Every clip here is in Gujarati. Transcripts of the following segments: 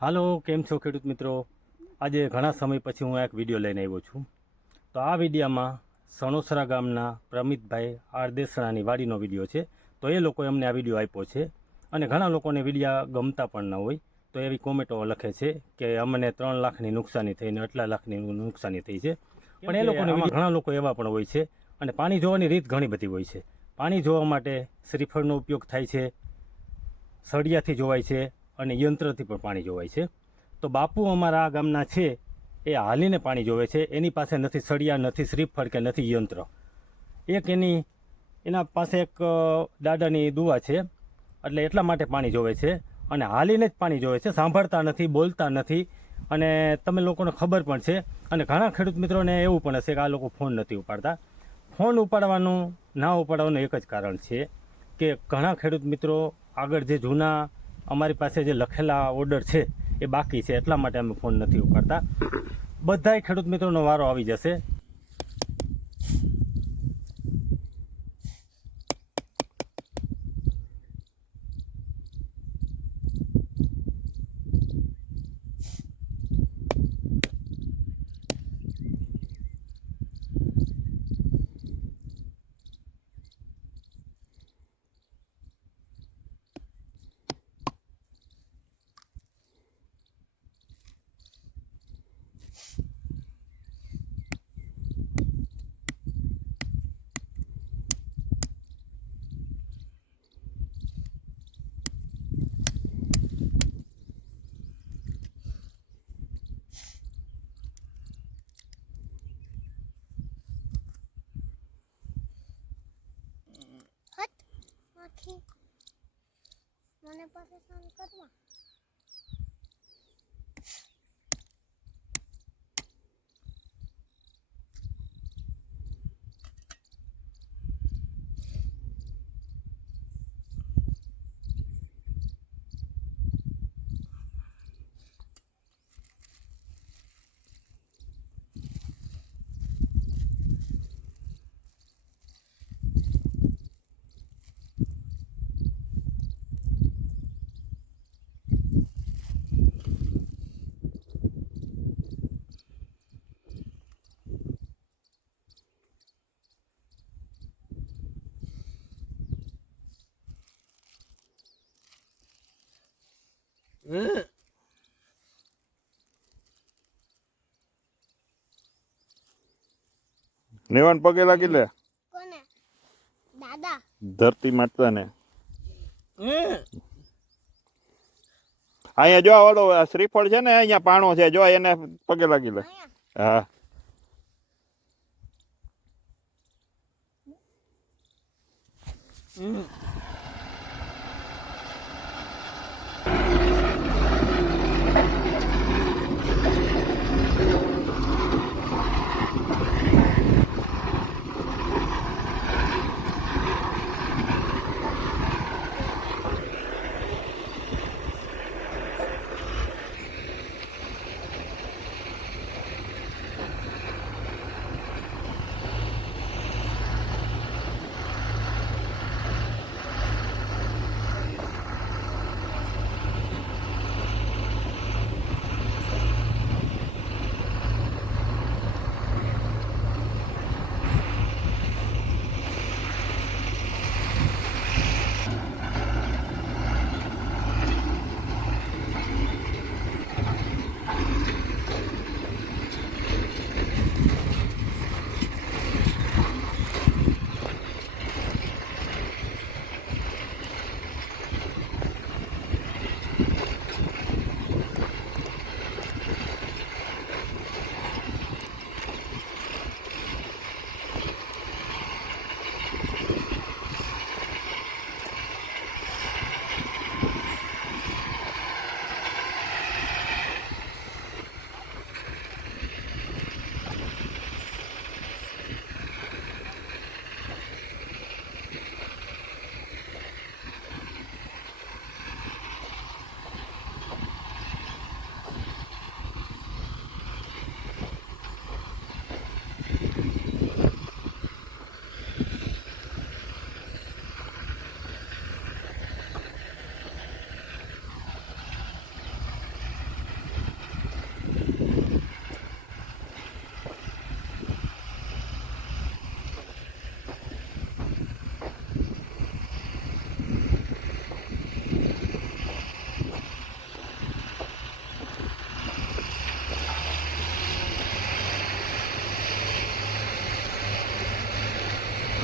હાલો કેમ છો ખેડૂત મિત્રો? આજે ઘણા સમય પછી હું એક વીડિયો લઈને આવ્યો છું. તો આ વિડીયામાં સણોસરા ગામના પ્રમિતભાઈ આરદેસણાની વાડીનો વીડિયો છે. તો એ લોકોએ અમને આ વીડિયો આપ્યો છે. અને ઘણા લોકોને વિડીયા ગમતા પણ ન હોય. તો એવી કોમેન્ટો લખે છે કે અમને ત્રણ લાખની નુકસાની થઈને આટલા લાખની નુકસાની થઈ છે. પણ એ લોકોને ઘણા લોકો એવા પણ હોય છે. અને પાણી જોવાની રીત ઘણી બધી હોય છે. પાણી જોવા માટે શ્રીફળનો ઉપયોગ થાય છે. સળિયાથી જોવાય છે. અને યંત્રથી પણ પાણી જોવાય છે. તો બાપુ અમારા આ ગામના છે, એ હાલીને પાણી જોવે છે. એની પાસે નથી સળિયા, નથી શ્રીફળ કે નથી યંત્ર. એક એની, એના પાસે એક દાદાની દુવા છે. એટલે એટલા માટે પાણી જોવે છે. અને હાલીને જ પાણી જોવે છે. સાંભળતા નથી, બોલતા નથી. અને તમે લોકોને ખબર પણ છે. અને ઘણા ખેડૂત મિત્રોને એવું પણ હશે કે આ લોકો ફોન નથી ઉપાડતા. ફોન ઉપાડવાનું, ના ઉપાડવાનું એક જ કારણ છે કે ઘણા ખેડૂત મિત્રો આગળ જે જૂના અમારી પાસે જે લખેલા ઓર્ડર છે, એ બાકી છે, એટલા માટે અમે ફોન નથી ઉપાડતા. બધાય ખેડૂત મિત્રોનો વારો આવી જશે. મને પરેશાન કરવા. નેવાન પગે લાગી લે. ધરતી માતા ને અહીંયા જો ઓલો શ્રીફળ છે ને અહીંયા પાણો છે જો એને પગે લાગી લે. હા. Mm.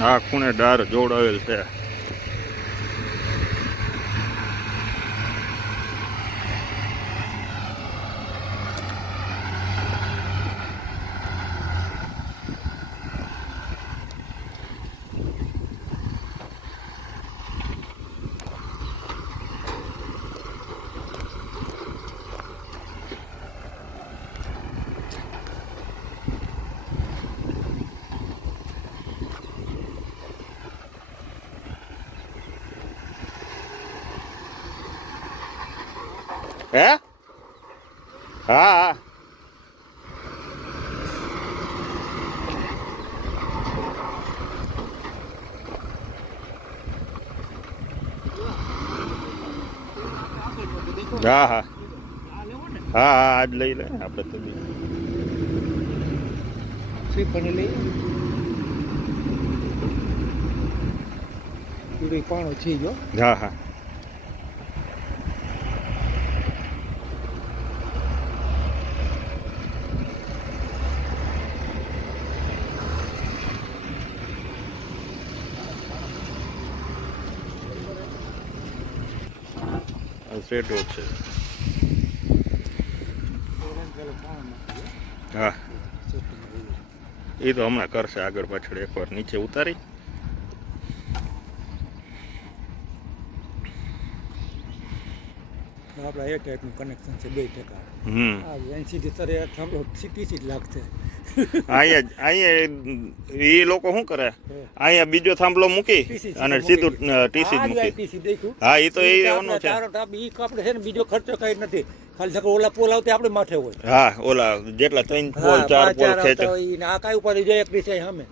આ ખૂણે ડાર જોડાયેલ છે. હે? હા. હા હા. હા હા હા આજ લઈ લે આપણે તો બી શ્રીફળ લઈ પૂરી પાણો થઈ ગયો. હા હા. આ છે. હા. એ તો હમણાં કરશે આગળ પાછળ એકવાર નીચે ઉતારી. આપણા એ ટાઈપનું કનેક્શન છે બે ટકા. હમ. આ એનસી થી સરે થાંભલો સીટી જ લાગશે. અહીંયા અહીંયા એ લોકો શું કરે? અહીંયા બીજો થાંભલો મૂકી અને સીધું ટીસી જ મૂકી. હા એ તો એ ઈ છે આપણે છે. ને બીજો ખર્ચો કઈ નથી. ખાલી સકો ઓલા પોલ આવતે આપણે માથે હોય. હા ઓલા જેટલા ત્રણ પોલ ચાર પોલ ખેંચે. આ કાઈ ઉપર જાય એક સામે.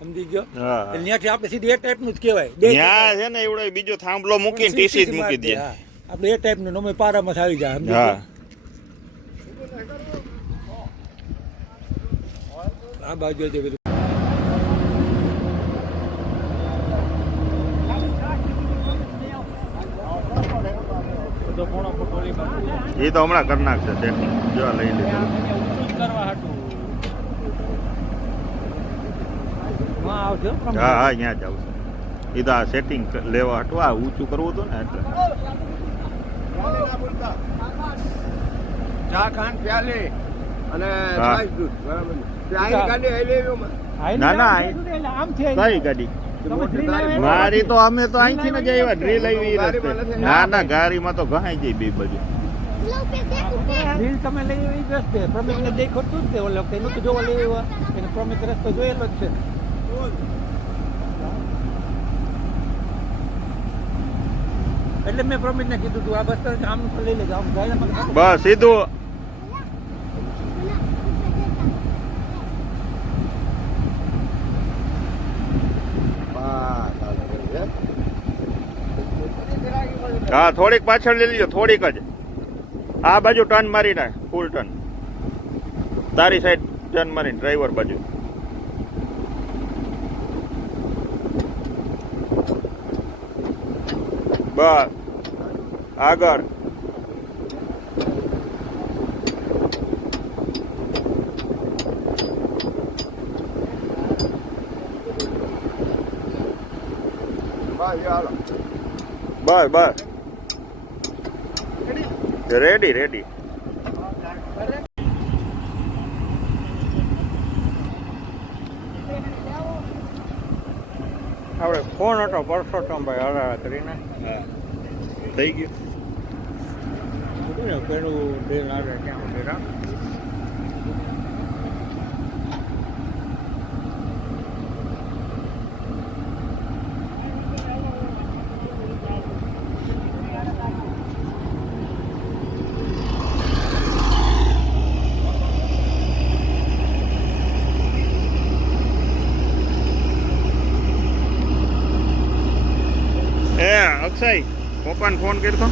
સમજી ગયો? ત્યાંથી આપણે સીધી એ ટાઈપનું જ કહેવાય. ત્યાં છે ને એવડો બીજો થાંભલો મૂકીને ટીસી જ મૂકી દે. આપણે એ ટાઈપનું નમે પારામાં આવી જાય સમજી ગયો? આ બાજુ જે બધું એ તો હમણાં કરી નાખશે setting. જો લઈ લીધું. હા આવશે હો, હા હા અહીંયા જ આવશે. એ તો આ સેટિંગ લેવા હટવા આ ઊંચું કરવું હતું ને એટલે. ચા ખાંડ પ્યાલે. ને? ગાડી. ના, ના, કઈ ગાડી? મોટી ગાડી ગાડી તો અમે તો અહીંથી જ આવ્યા ડ્રીલ આવી. ના ના ગાડીમાં તો બે બાજુ. તમે લઈ રસ્તે. જ તે ઓલો જોવા લઈ આવ્યા એને રસ્તો જોયેલો જ છે. એટલે મેં પ્રમિતને કીધું તું આ બસ આમ લઈ લેજો. આમ જાય બસ સીધું હા થોડીક પાછળ લઈ લીજો થોડીક જ. આ બાજુ ટર્ન મારી નાખ ફૂલ ટર્ન. તારી સાઈડ ટર્ન મારી ડ્રાઈવર બાજુ. બસ. આગળ. બસ, બસ. રેડી રેડી આપણે ફોન હતો પરસોત્તમભાઈ હરાળા કરીને. થઈ ગયું. ને પેલું ડેલ આવે ત્યાં સુધી રાખ એ અક્ષય પપ્પાને ફોન કરતો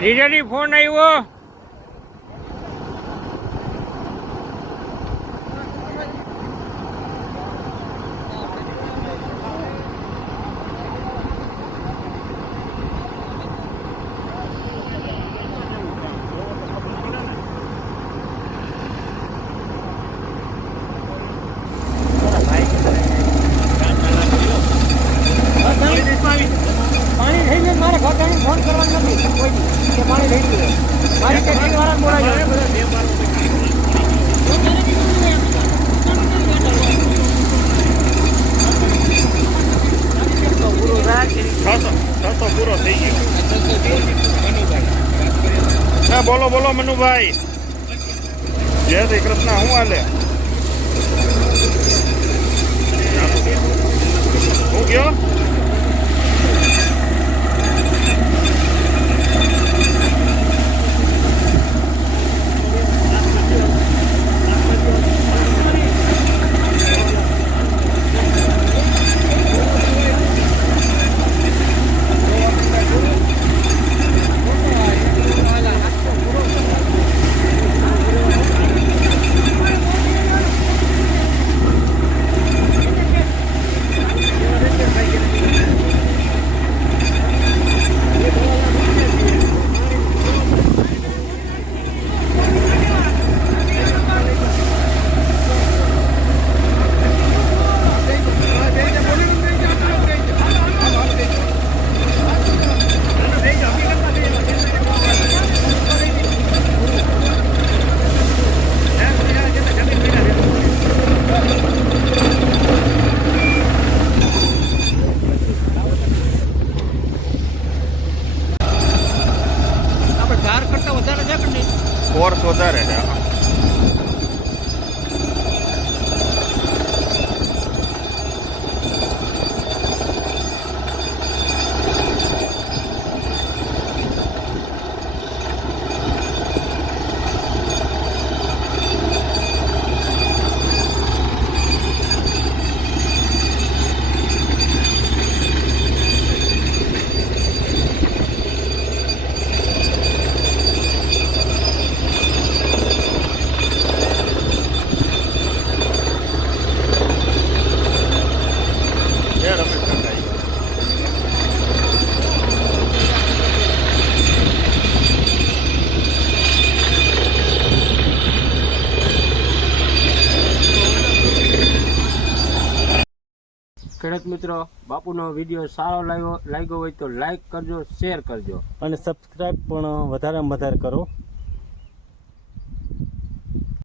રીજાની ફોન આવ્યો પાણી થઈ ગયું મારે ઘટાડીને ફોન કરવાનો નથી કોઈ દી કે પાણી થઈ ગયું મારી કે ટીમ વાળાને બોલાવી છસો છસો પૂરો થઈ ગયો ના બોલો બોલો મનુભાઈ. જય શ્રી કૃષ્ણ શું હાલે? હું ગયો? મિત્રો, બાપુનો વીડિયો સારો લાગ્યો લાગ્યો હોય તો લાઈક કરજો શેર કરજો. અને સબસ્ક્રાઈબ પણ વધારેમાં વધારે કરો.